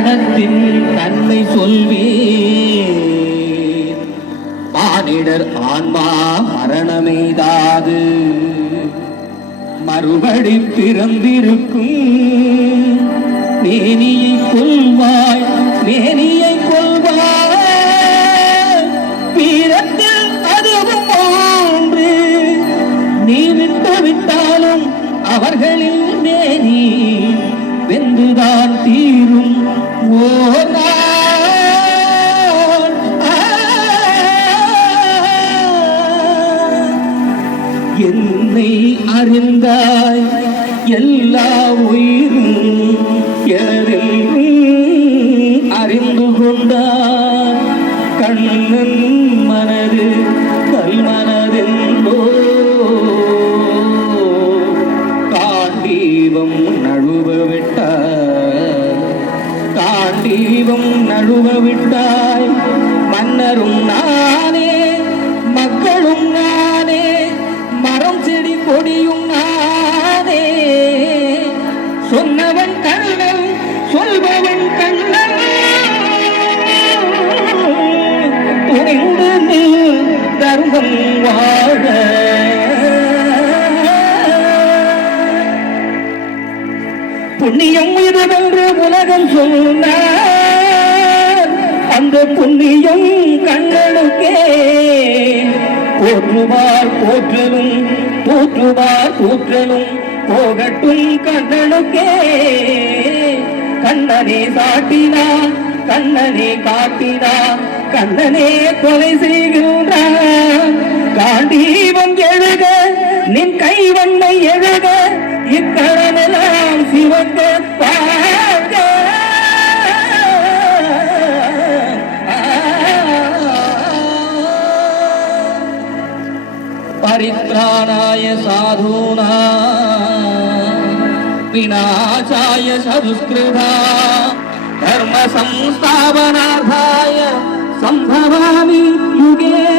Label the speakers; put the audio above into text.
Speaker 1: மரணத்தின் தன்மை சொல்வே மானிடர் ஆன்மா மரணமெய்தாது. மறுபடி பிறந்திருக்கும். மேனியை கொள்வாய் மேனி என்னை அறிந்தாய் எல்லா உயிரும் எனதென்றும் அறிந்து கொண்டார் கண்ணன் தெய்வம் நழுவ விட்டாய். மன்னரும் நானே மக்களும் நானே மரம் செடி கொடியும் நானே. சொன்னவன் கண்ணன் சொல்பவன் கண்ணன். துணிந்து நில் தர்மம் வாழ. புண்ணியம் இதுவென்று உலகம் சொன்னார் போற்றுவார் போற்றலும் போற்றுவார் போற்றலும். போகட்டும் கண்ணனுக்கே. கண்ணனே சாட்டினார் கண்ணனே காட்டினார் கண்ணனே கொலை செய்கின்றார். காண்டீபம் எழுக நின் கைவண்ணை எழுக పరిత్రాణాయ సాధూనా వినాశాయ సదుస్కృతా ధర్మ సంస్థాపనార్థాయ సంభవామి యుగే